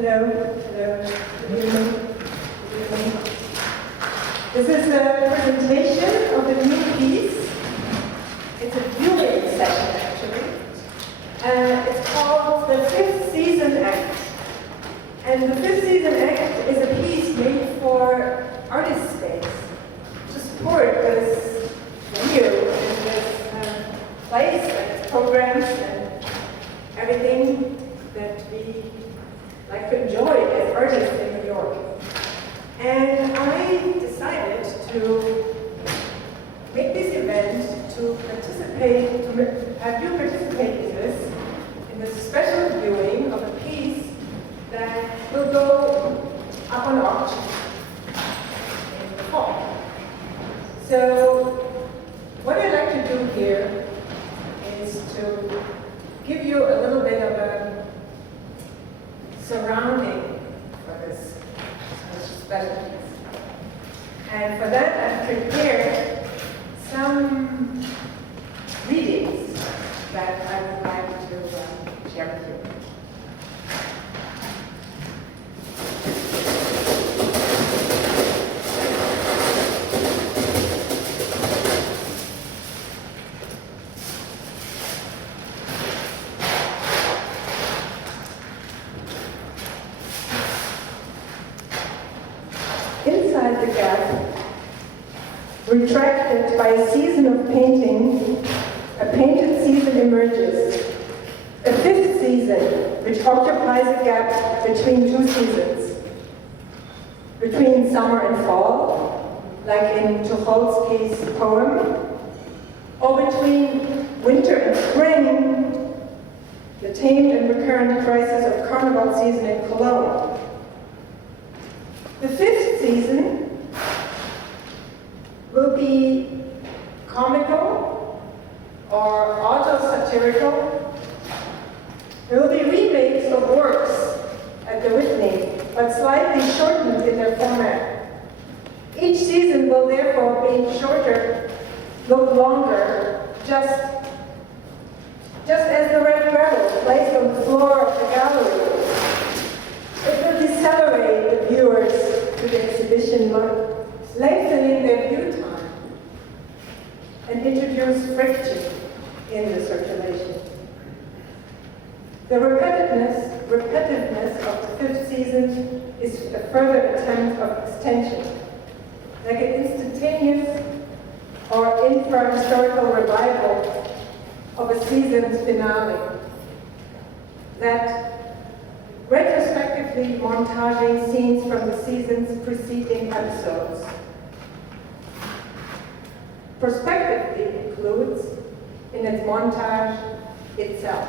Hello, hello, good evening. Good evening. This is a presentation of the new piece. It's a viewing session, actually. It's called The Fifth Season Act. And the Fifth Season Act is a piece made for artist space to support this venue and this place and programs and everything that we like to enjoy as artists in New York. And I decided to make this event to participate, to have you participate in this special viewing of a piece that will go up on auction in the fall. So what I'd like to do here is to give you a little bit of a surrounding for this special piece. And for that, I've prepared some readings that I would like to share with you. Inside the gap, retracted by a season of painting, a painted season emerges. A fifth season, which occupies a gap between two seasons. Between summer and fall, like in Tucholsky's poem, or between winter and spring, the tamed and recurrent crisis of Carnival season in Cologne. The fifth season will be comical or auto-satirical. There will be remakes of works at the Whitney, but slightly shortened in their format. Each season will therefore be shorter, look longer, just as the red gravel placed on the floor of the gallery. It will decelerate the viewers to the exhibition, lengthening their view time and introduce friction in the circulation. The repetitiveness of the fifth season is a further attempt of extension, like an instantaneous or infra-historical revival of a season's finale, that retrospectively montaging scenes from the season's preceding episodes. Prospectively includes in its montage itself.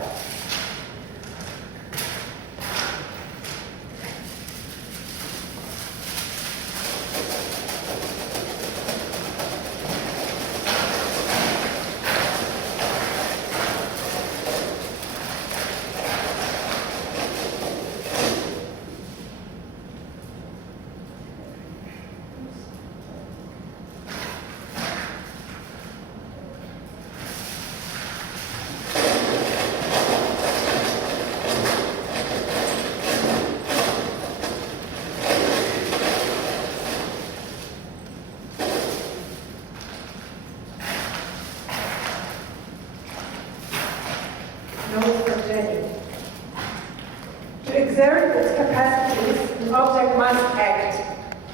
To exert its capacities, an object must act,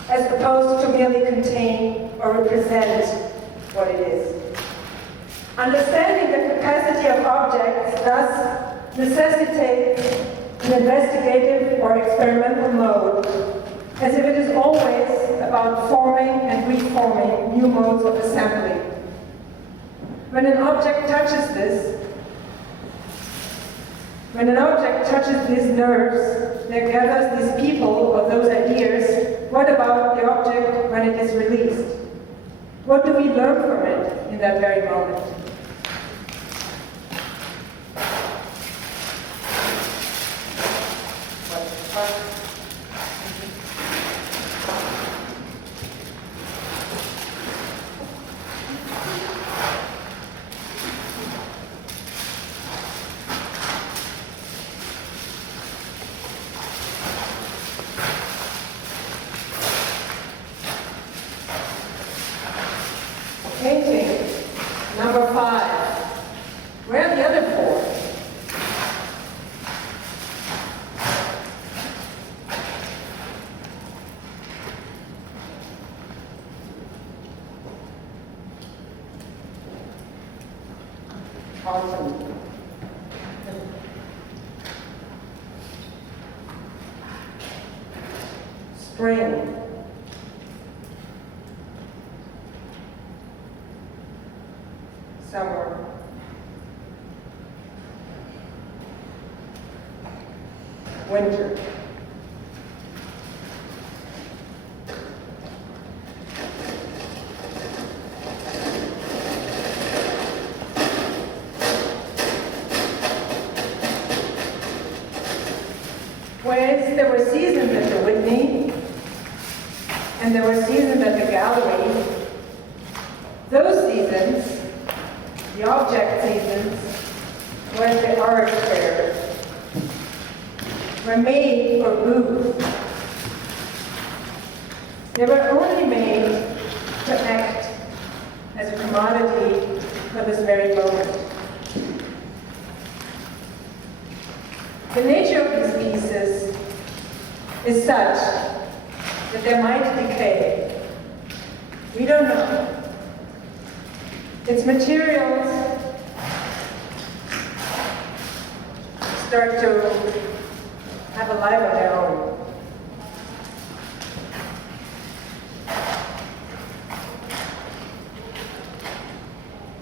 as opposed to merely contain or represent what it is. Understanding the capacity of objects thus necessitates an investigative or experimental mode, as if it is always about forming and reforming new modes of assembly. When an object touches these nerves, that gathers these people or those ideas, what about the object when it is released? What do we learn from it in that very moment? Number 5. Where are the other 4? Awesome. Spring. Summer. Winter. Whereas there were seasons at the Whitney, and there were seasons at the gallery, those seasons, the object seasons, were at the art fair, were made for booths. They were only made to act as a commodity for this very moment. The nature of these pieces is such that they might decay. We don't know. Its materials start to have a life of their own.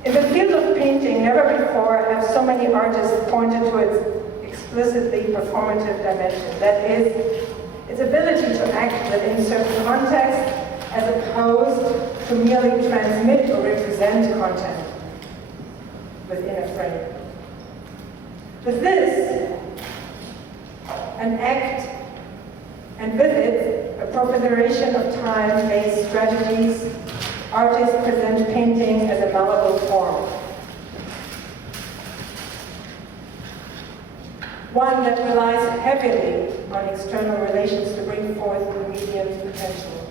In the field of painting, never before have so many artists pointed to its explicitly performative dimension. That is, its ability to act within certain contexts as opposed to merely transmit or represent content within a frame. With this, an act, and with it, a preparation of time-based strategies, artists present painting as a malleable form. One that relies heavily on external relations to bring forth the medium's potential.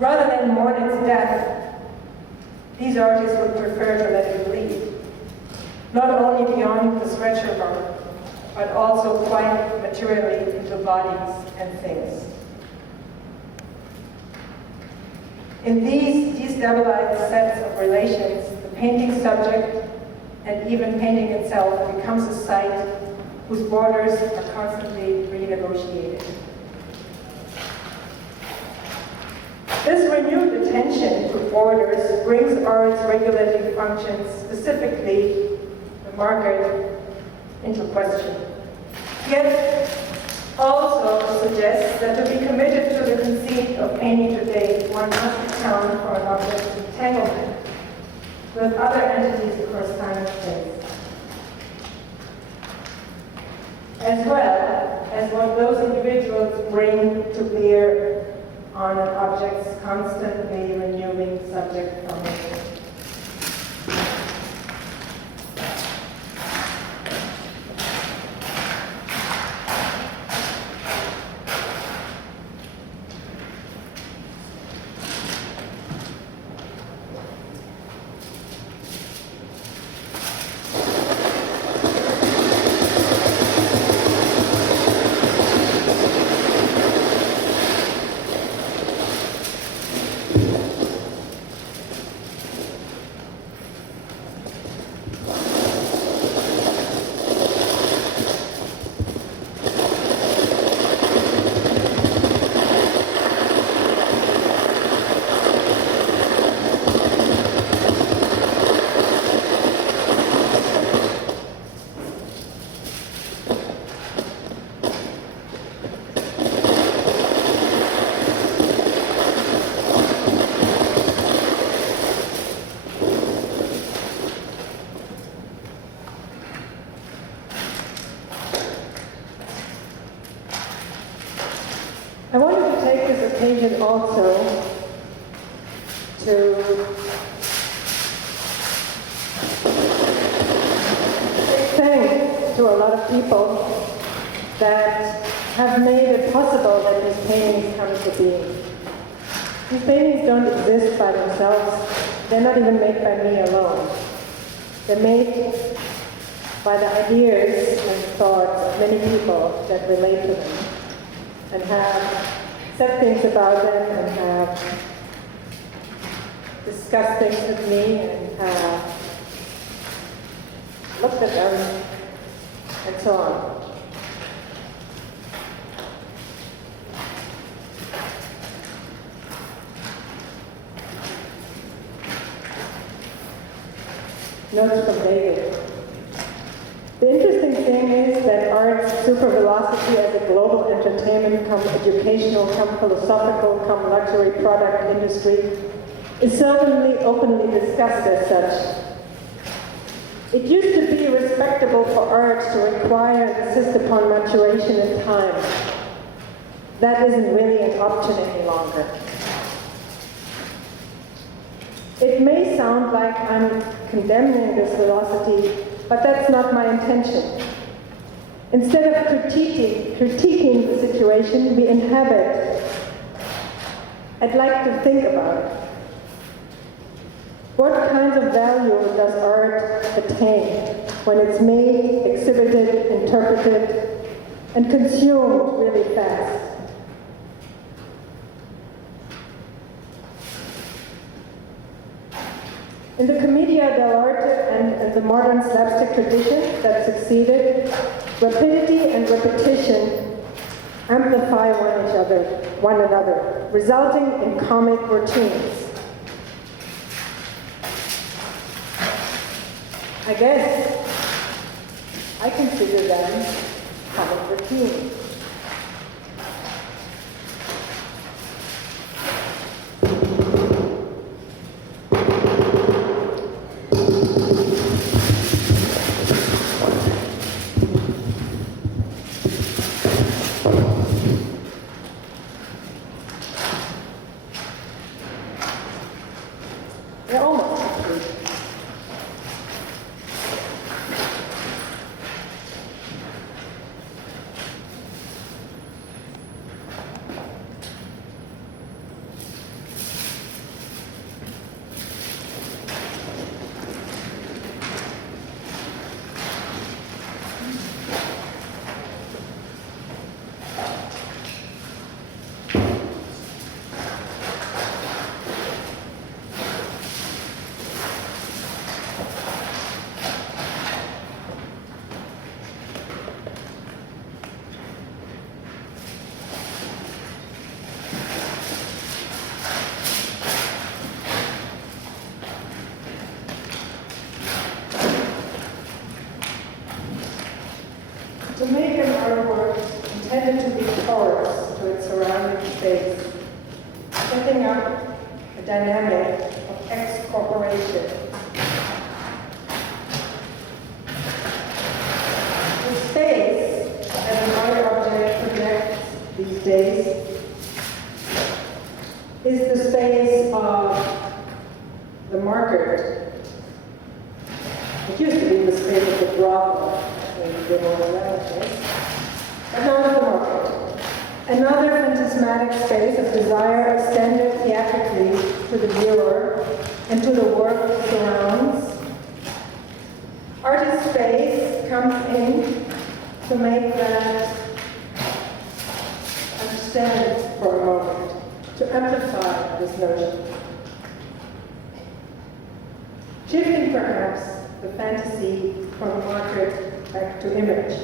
Rather than mourn its death, these artists would prefer to let it bleed, not only beyond the stretcher bar, but also quite materially into bodies and things. In these destabilized sets of relations, the painting subject and even painting itself becomes a site whose borders are constantly renegotiated. This renewed attention to borders brings art's regulating functions, specifically the market, into question. Yet also suggests that to be committed to the conceit of painting today, one must account for an object's entanglement with other entities across time and space, as well as what those individuals bring to bear on an object's constantly renewing subject formation. I wanted to take this occasion also to say thanks to a lot of people that have made it possible that these paintings come to be. These paintings don't exist by themselves. they're not even made by me alone. They're made by the ideas and thoughts of many people that relate to them and have said things about them and have discussed things with me and have looked at them and so on. Notes from David. The interesting thing is that art's supervelocity as a global entertainment, come educational, come philosophical, come luxury product industry is seldomly openly discussed as such. It used to be respectable for art to require and insist upon maturation and time. That isn't really an option any longer. It may sound like I'm condemning this velocity, but that's not my intention. Instead of critiquing the situation we inhabit, I'd like to think about it. What kinds of value does art attain when it's made, exhibited, interpreted, and consumed really fast? In the commedia dell'arte and the modern slapstick tradition that succeeded, rapidity and repetition amplify one another, resulting in comic routines. I guess I consider them comic routines. They're almost complete. To make an artwork intended to be porous to its surrounding space, setting up a dynamic of excorporation. The space, as an art object projects these days, is the space of the market. It used to be the space of the brothel. But now the market. Another phantasmatic space of desire extended theatrically to the viewer and to the work that surrounds. Artist space comes in to make that understand for a moment, to amplify this notion. Shifting perhaps the fantasy from market back to image.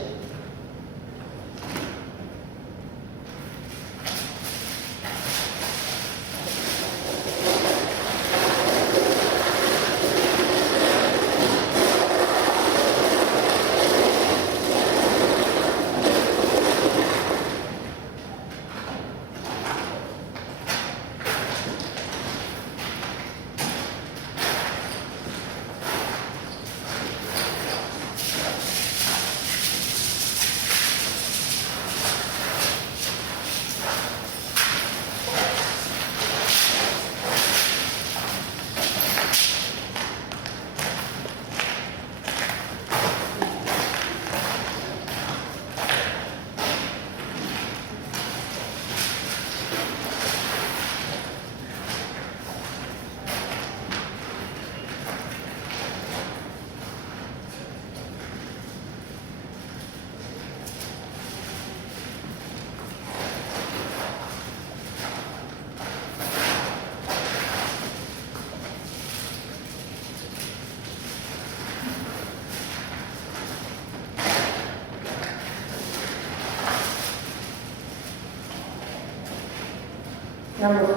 Number 5.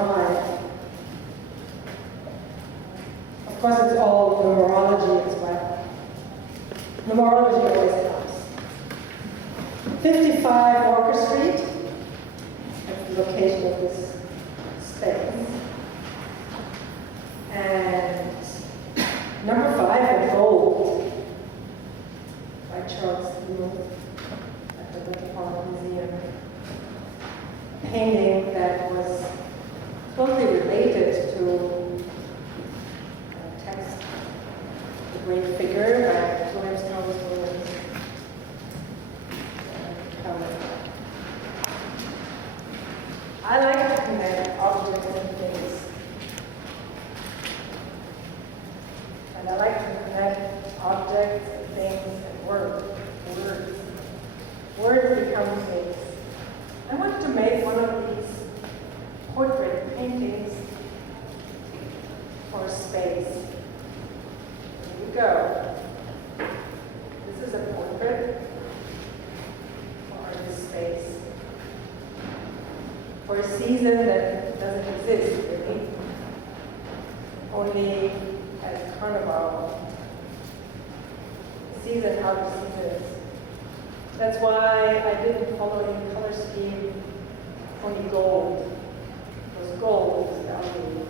Of course, it's all numerology as well. Numerology always helps. 55 Walker Street. That's the location of this space. And number 5 in gold by Charles Lewis at the Metropolitan Museum. A painting that was closely related to a text, The Great Figure by William Thomas Williams. I like to connect objects and things. And I like to connect objects and things and words. Words become things. I wanted to make one of these portrait paintings for space. Here you go. This is a portrait for this space. For a season that doesn't exist, really. Only at Carnival. Season out of seasons. That's why I did the following color scheme, only gold. Because gold is valued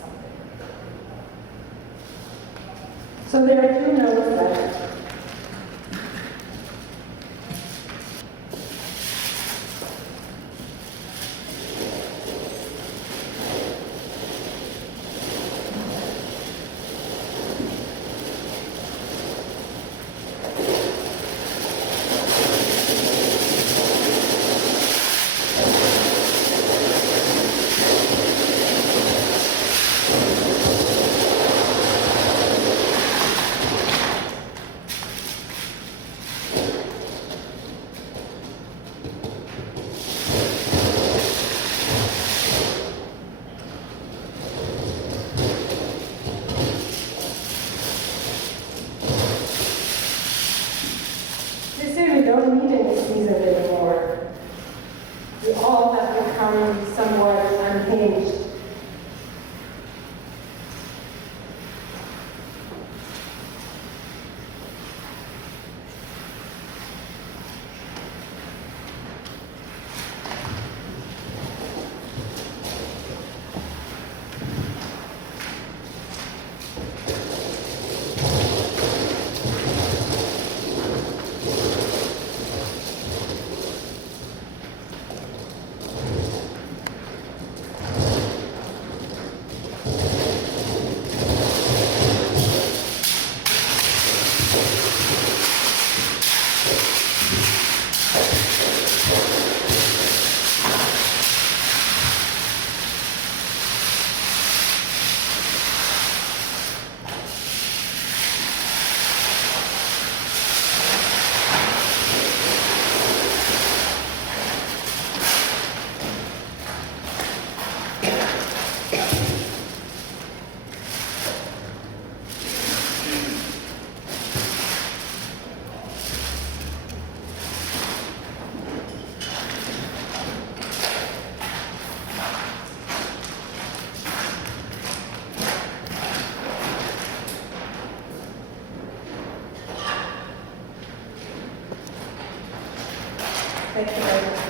something. So there are 2 notes left. We don't need any season anymore. We all have become somewhat unhinged. Thank you very much.